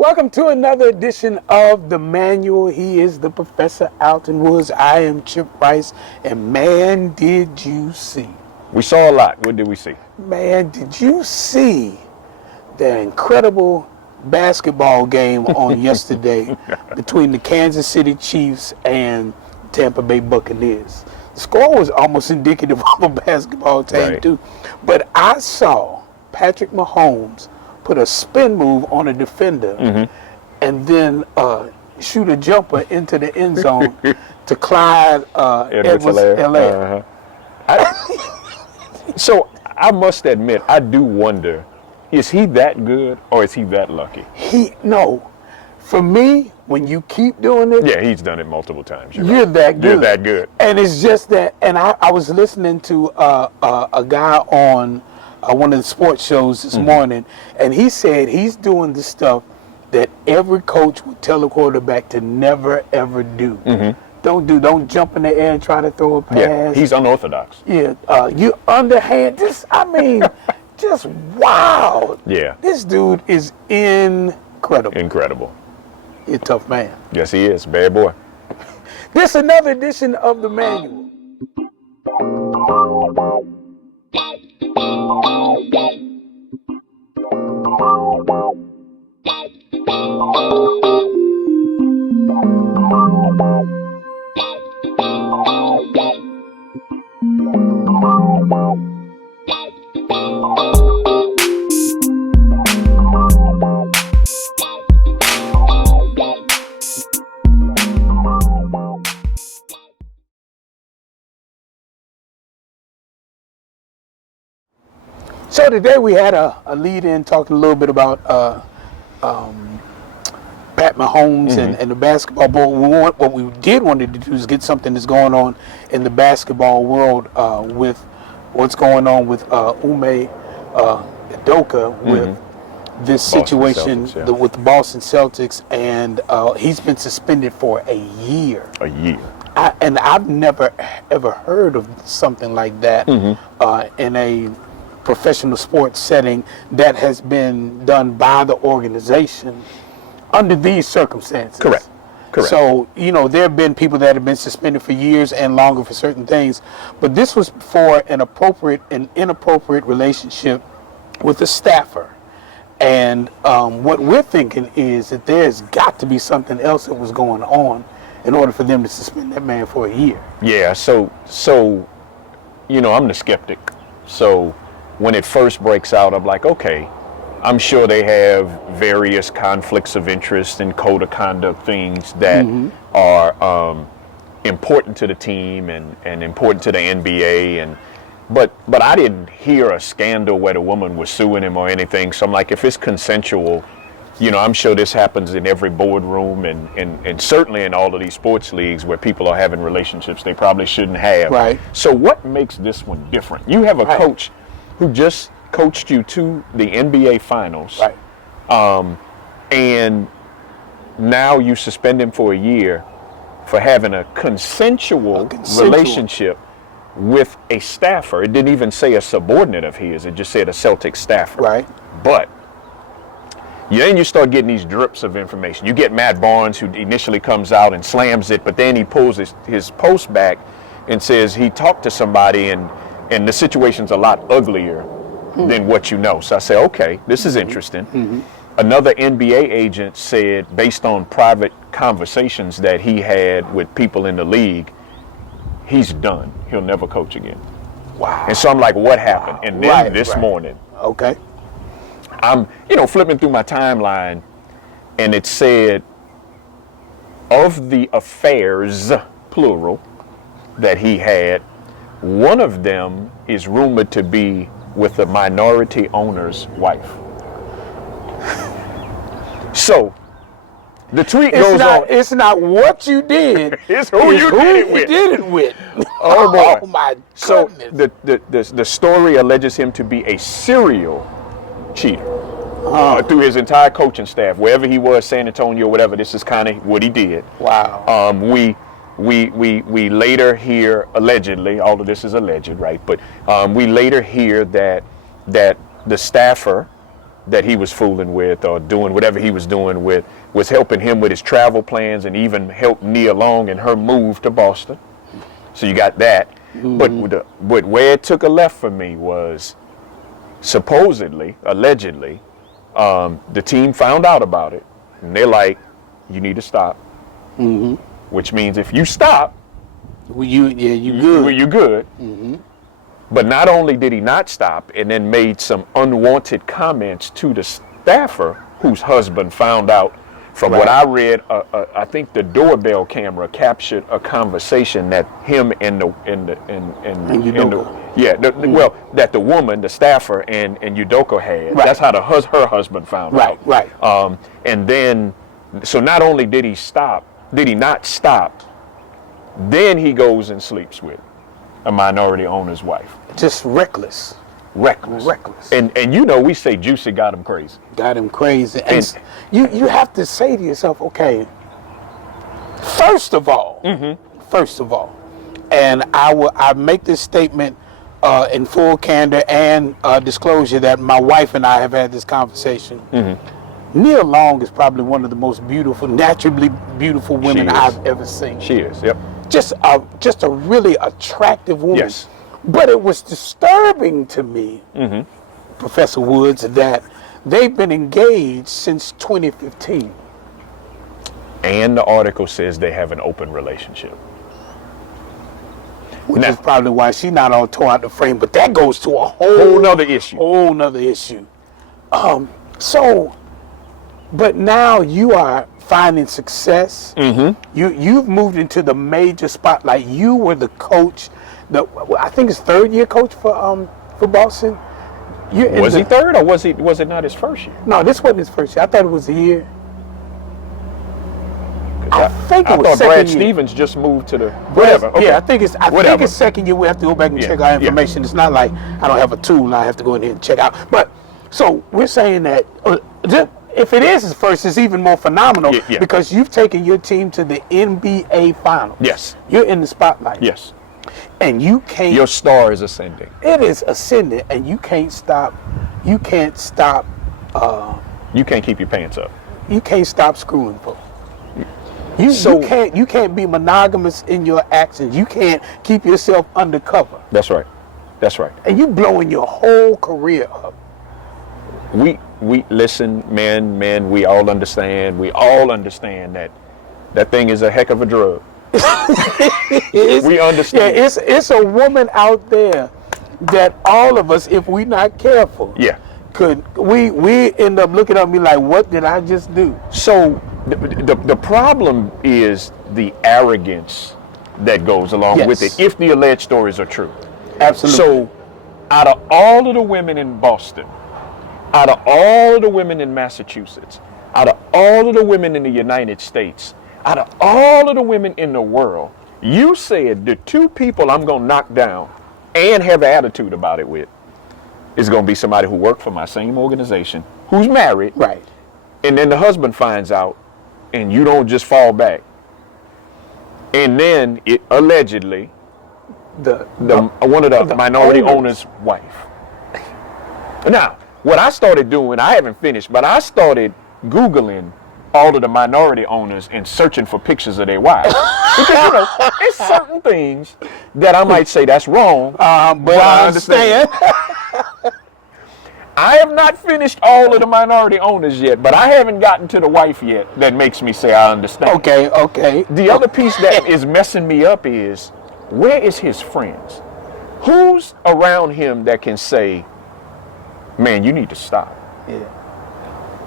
Welcome to another edition of The Manual. He is the Professor Alton Woods. I am Chip Rice. And man, did you see? We saw a lot. What did we see? Man, did you see the incredible basketball game on yesterday between the Kansas City Chiefs and Tampa Bay Buccaneers? The score was almost indicative of a basketball team, Right. too. But I saw Patrick Mahomes put a spin move on a defender and then shoot a jumper into the end zone to Clyde Edwards-Helaire. So I must admit, I do wonder, is he that good or is he that lucky? No. For me, when you keep doing it, Yeah, he's done it multiple times. you're that good. You're that good. And it's just that, and I was listening to a guy on one of the sports shows this morning, and he said he's doing the stuff that every coach would tell a quarterback to never, ever do. Don't jump in the air and try to throw a pass. Yeah, he's unorthodox. Yeah, you underhand. Just wow. Yeah. This dude is incredible. Incredible. He's a tough man. Yes, he is. Bad boy. This another edition of The Manual. So today we had a lead-in talking a little bit about Pat Mahomes and the basketball board. What we did want to do is get something that's going on in the basketball world with what's going on with Ume Udoka with this Boston situation Celtics, yeah. with the Boston Celtics, and he's been suspended for a year. A year. And I've never ever heard of something like that in a professional sports setting that has been done by the organization under these circumstances. Correct. So, there have been people that have been suspended for years and longer for certain things, but this was for an inappropriate relationship with a staffer. And what we're thinking is that there's got to be something else that was going on in order for them to suspend that man for a year. Yeah, so I'm the skeptic. So when it first breaks out, I'm like, okay, I'm sure they have various conflicts of interest and code of conduct things that are important to the team and important to the NBA. But I didn't hear a scandal where the woman was suing him or anything. So I'm like, if it's consensual, I'm sure this happens in every boardroom and certainly in all of these sports leagues where people are having relationships they probably shouldn't have. Right. So what makes this one different? You have a coach who just coached you to the NBA Finals. Right. And now you suspend him for a year for having a consensual relationship with a staffer. It didn't even say a subordinate of his. It just said a Celtic staffer. Right. But then you start getting these drips of information. You get Matt Barnes, who initially comes out and slams it, but then he pulls his post back and says he talked to somebody and the situation's a lot uglier than what you know. So I say, okay, this is interesting. Another NBA agent said, based on private conversations that he had with people in the league, he's done. He'll never coach again. Wow. And so I'm like, what happened? And then this morning, Okay. I'm, flipping through my timeline, and it said, of the affairs, plural, that he had, one of them is rumored to be with the minority owner's wife. So, the tweet goes on. It's not what you did. It's who you did it with. Oh boy. Oh my So goodness. the story alleges him to be a serial cheater through his entire coaching staff, wherever he was, San Antonio, whatever. This is kind of what he did. Wow. We later hear, allegedly, all of this is alleged, right? But we later hear that the staffer that he was fooling with or doing whatever he was doing with was helping him with his travel plans and even helped Nia Long in her move to Boston. So you got that. But where it took a left for me was supposedly, allegedly, the team found out about it and they're like, you need to stop. Which means if you stop, you good. You're good. But not only did he not stop and then made some unwanted comments to the staffer whose husband found out from what I read, I think the doorbell camera captured a conversation that him and that the woman, the staffer and Udoka had. Right. That's how her husband found out. Right. And then, so not only did he not stop, then he goes and sleeps with a minority owner's wife. Just reckless. And you know, we say Juicy got him crazy. Got him crazy. And you have to say to yourself, okay, first of all, and I make this statement in full candor and disclosure that my wife and I have had this conversation. Nia Long is probably one of the most beautiful, naturally beautiful women I've ever seen. She is, yep. Just a really attractive woman. Yes. But it was disturbing to me, Professor Woods, that they've been engaged since 2015. And the article says they have an open relationship. Which is probably why she's not all torn out the frame, but that goes to a whole nother issue. But now you are finding success. You've moved into the major spotlight. You were the coach, I think it's third year coach for Boston. Was he third, or was it not his first year? No, this wasn't his first year. I thought it was a year. I thought Brad Stevens just moved to the whatever. Okay. Yeah, I think it's second year. We have to go back and check our information. It's not like I don't have a tool and I have to go in here and check out. But so we're saying that if it is his first, it's even more phenomenal because you've taken your team to the NBA Finals. Yes, you're in the spotlight. Yes, and you can't. Your star is ascending. It is ascending, and you can't stop. You can't stop. You can't keep your pants up. You can't stop screwing folks. You can't be monogamous in your actions. You can't keep yourself undercover. That's right. And you blowing your whole career up. We listen, men. We all understand. that thing is a heck of a drug. We understand. Yeah, it's a woman out there that all of us, if we're not careful, we end up looking at me like, what did I just do? So the problem is the arrogance that goes along with it, if the alleged stories are true. Absolutely. So out of all of the women in Boston, out of all of the women in Massachusetts, out of all of the women in the United States, out of all of the women in the world, you said the two people I'm going to knock down and have an attitude about it with is going to be somebody who worked for my same organization, who's married. Right. And then the husband finds out and you don't just fall back. And then it allegedly, one of the minority owner's wife. Now, what I started doing, I haven't finished, but I started Googling all of the minority owners and searching for pictures of their wives. Because, there's certain things that I might say that's wrong, but I understand. I have not finished all of the minority owners yet, but I haven't gotten to the wife yet that makes me say I understand. Okay. The other piece that is messing me up is, where is his friends? Who's around him that can say, man, you need to stop. Yeah.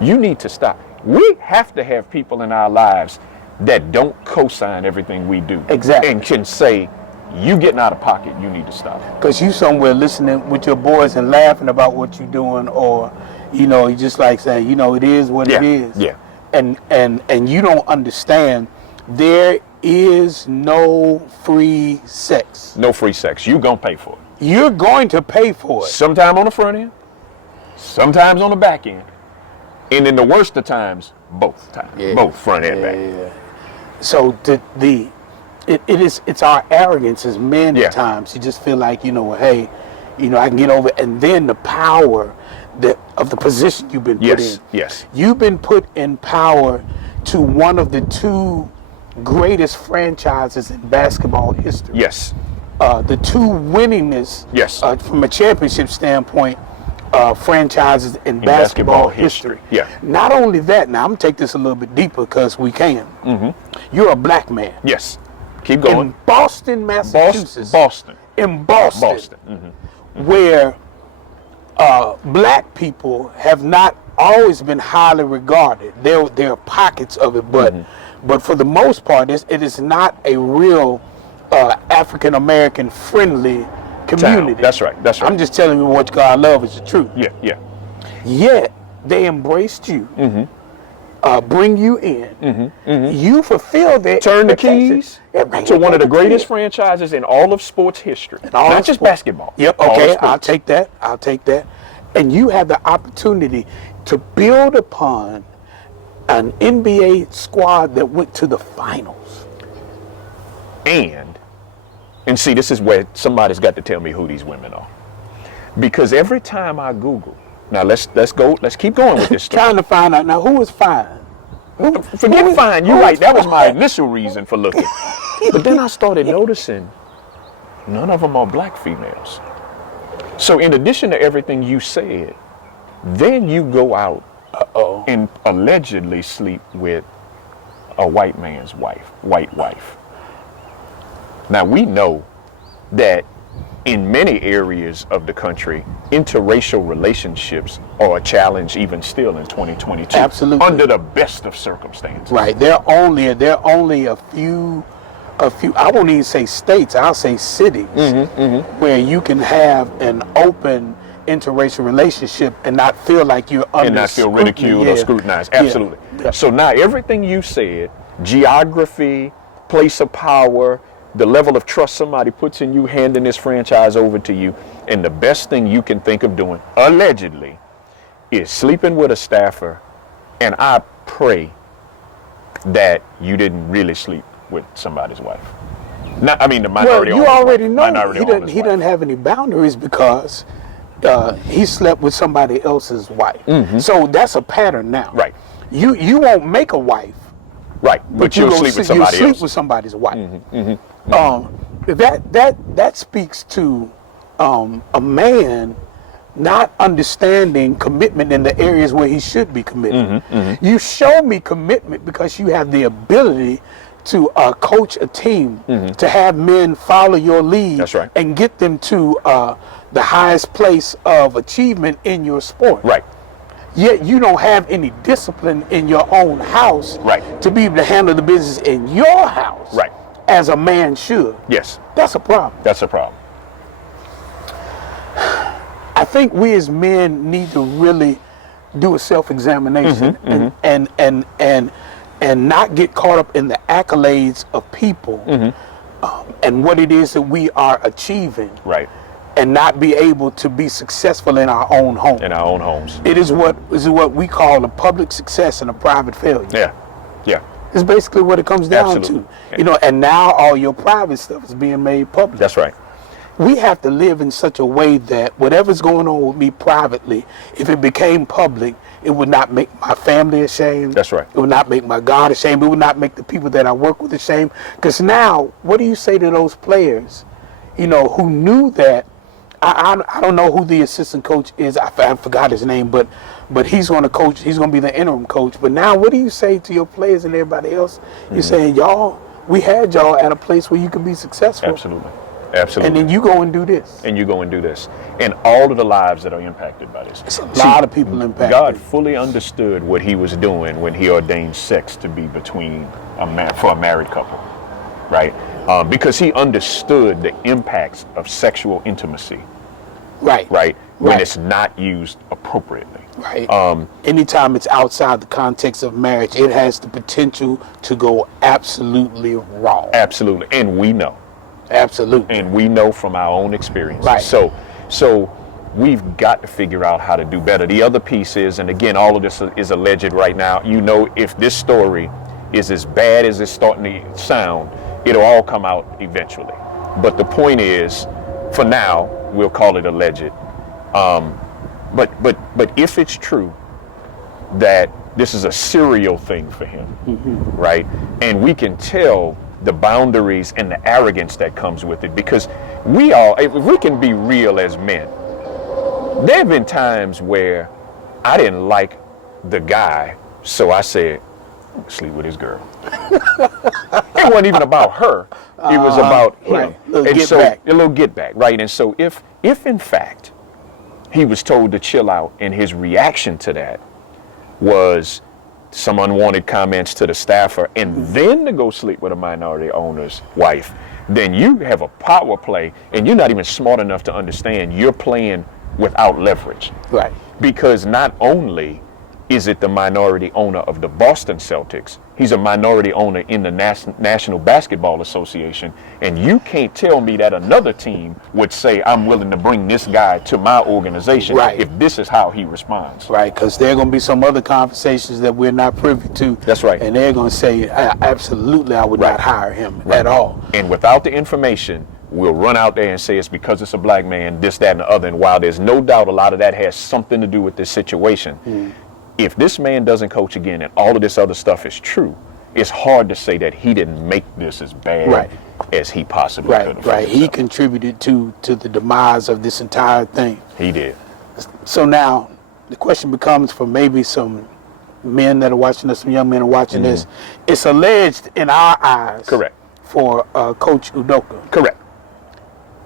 You need to stop. We have to have people in our lives that don't co-sign everything we do. Exactly. And can say, you getting out of pocket, you need to stop. Because you somewhere listening with your boys and laughing about what you're doing, or, you just like saying, it is what it is. Yeah. And you don't understand, there is no free sex. No free sex. You're going to pay for it. You're going to pay for it. Sometime on the front end, sometimes on the back end. And in the worst of times, both times. Yeah. Both front and back. Yeah. So it's our arrogance as men at times. You just feel like, hey, I can get over it. And then the power of the position you've been put Yes, in. yes. You've been put in power to one of the two greatest franchises in basketball history. Yes. The two winningest, Yes. from a championship standpoint, franchises in basketball history. Yeah. Not only that, now I'm going to take this a little bit deeper because we can. You're a black man. Yes. Keep going. In Boston, Massachusetts. Boston. In Boston. Boston. Where black people have not always been highly regarded. There are pockets of it, but for the most part, it is not a real African American friendly community. Town. That's right. That's right. I'm just telling you what God love is the truth. Yeah. Yeah. Yet they embraced you, bring you in. You fulfill their Turn the expectations. keys to one of the greatest franchises in all of sports history. Not just basketball. Yep. All Okay. of sports. I'll take that. And you have the opportunity to build upon an NBA squad that went to the finals. And see, this is where somebody's got to tell me who these women are, because every time I Google, now let's keep going with this story. Trying to find out now who is fine. Forget fine, you're right. That was my initial reason for looking. But then I started noticing none of them are black females. So in addition to everything you said, then you go out and allegedly sleep with a white man's white wife. Now we know that in many areas of the country, interracial relationships are a challenge even still in 2022. Absolutely. Under the best of circumstances. Right. There are only a few. I won't even say states. I'll say cities where you can have an open interracial relationship and not feel like you're under And not feel ridiculed or scrutinized. Absolutely. Yeah. So now everything you said, geography, place of power, the level of trust somebody puts in you, handing this franchise over to you, and the best thing you can think of doing, allegedly, is sleeping with a staffer. And I pray that you didn't really sleep with somebody's wife. Not, I mean, the minority. Well, you already know he doesn't have any boundaries because he slept with somebody else's wife. So that's a pattern now. Right. You won't make a wife. Right, but you'll sleep with somebody You'll else. sleep with somebody's wife. That speaks to a man not understanding commitment in the areas where he should be committed. You show me commitment because you have the ability to coach a team, to have men follow your lead. That's right. And get them to the highest place of achievement in your sport. Right. Yet you don't have any discipline in your own house to be able to handle the business in your house as a man should. Yes. That's a problem. That's a problem. I think we as men need to really do a self-examination and not get caught up in the accolades of people and what it is that we are achieving. Right. And not be able to be successful in our own home. In our own homes. It is what we call a public success and a private failure. Yeah. Yeah. It's basically what it comes down Absolutely. to. And now all your private stuff is being made public. That's right. We have to live in such a way that whatever's going on with me privately, if it became public, it would not make my family ashamed. That's right. It would not make my God ashamed. It would not make the people that I work with ashamed. Because now, what do you say to those players, who knew that? I don't know who the assistant coach is. I forgot his name, but he's going to coach. He's going to be the interim coach. But now, what do you say to your players and everybody else? You're saying, we had y'all at a place where you could be successful. Absolutely. Absolutely. And then you go and do this. And you go and do this. And all of the lives that are impacted by this. It's a lot of people impacted. God fully understood what he was doing when he ordained sex to be between for a married couple, right? Because he understood the impacts of sexual intimacy. Right. Right. When it's not used appropriately. Right. Anytime it's outside the context of marriage, it has the potential to go absolutely wrong. Absolutely. And we know. Absolutely. And we know from our own experience. Right. So we've got to figure out how to do better. The other piece is, and again, all of this is alleged right now, if this story is as bad as it's starting to sound, it'll all come out eventually. But the point is, for now, we'll call it alleged. But if it's true that this is a serial thing for him, right? And we can tell the boundaries and the arrogance that comes with it, because if we can be real as men, there have been times where I didn't like the guy, so I said, sleep with his girl. It wasn't even about her. It was about him. Right. A little get back, right? And so if in fact he was told to chill out and his reaction to that was some unwanted comments to the staffer and then to go sleep with a minority owner's wife, then you have a power play and you're not even smart enough to understand you're playing without leverage. Right. Because not only is it the minority owner of the Boston Celtics, he's a minority owner in the National Basketball Association, and you can't tell me that another team would say, I'm willing to bring this guy to my organization if this is how he responds. Right, because there are going to be some other conversations that we're not privy to. That's right. And they're going to say, absolutely, I would not hire him at all. And without the information, we'll run out there and say it's because it's a black man, this, that, and the other. And while there's no doubt a lot of that has something to do with this situation, if this man doesn't coach again and all of this other stuff is true, it's hard to say that he didn't make this as bad as he possibly could have. Right, he contributed to the demise of this entire thing. He did. So now the question becomes for maybe some men that are watching this, some young men are watching this, it's alleged in our eyes. Correct. For Coach Udoka. Correct.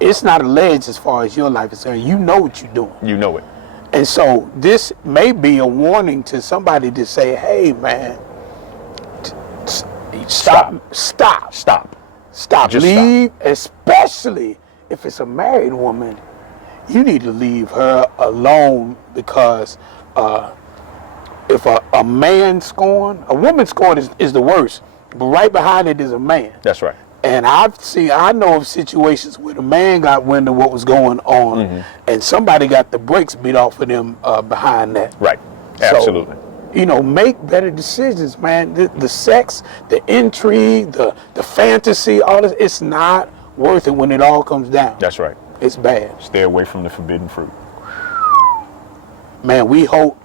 It's not alleged as far as your life is concerned. You know what you're doing. You know it. And so this may be a warning to somebody to say, hey, man, stop. Just leave, especially if it's a married woman. You need to leave her alone, because if a man scorn, a woman scorn is the worst, but right behind it is a man. That's right. And I know of situations where the man got wind of what was going on, and somebody got the brakes beat off of them behind that. Right. Absolutely. So, make better decisions, man. The sex, the intrigue, the fantasy, all this, it's not worth it when it all comes down. That's right. It's bad. Stay away from the forbidden fruit. Man, we hope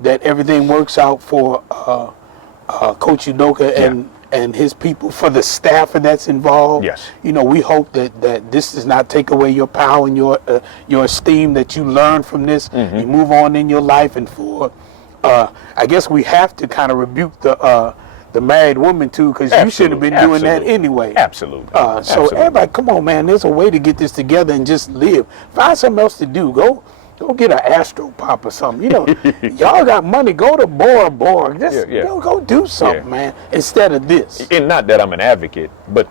that everything works out for Coach Udoka and his people, for the staffer that's involved. Yes. We hope that this does not take away your power and your esteem, that you learn from this, you move on in your life. And for, I guess we have to kind of rebuke the married woman too, because you should have been doing that anyway. Absolutely. So everybody, come on, man, there's a way to get this together and just live. Find something else to do. Go get an Astro Pop or something. Y'all got money. Go to Bora Bora. Just go do something, man, instead of this. And not that I'm an advocate, but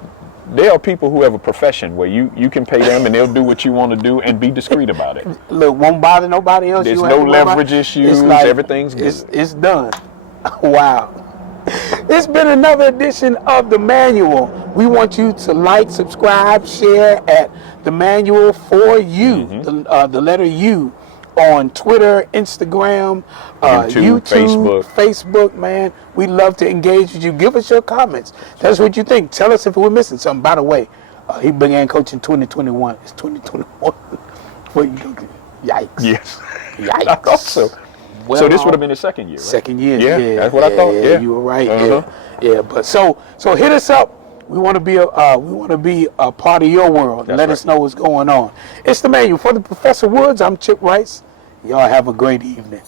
there are people who have a profession where you can pay them and they'll do what you want to do and be discreet about it. Look, won't bother nobody else. There's no leverage issues. Everything's good. It's done. Wow. It's been another edition of The Manual. We want you to like, subscribe, share at The Manual for You, the letter U, on Twitter, Instagram, YouTube, Facebook, man. We love to engage with you. Give us your comments. Tell us what you think. Tell us if we're missing something. By the way, he began coaching 2021. It's 2021. What you looking? Yikes. Yes. Yikes. I thought so. Well, so this would have been his second year, right? Second year. Yeah, that's what I thought. Yeah, you were right. Yeah. But so hit us up. We want to be a part of your world. Let us know what's going on. It's The Manual. For the Professor Woods, I'm Chip Rice. Y'all have a great evening.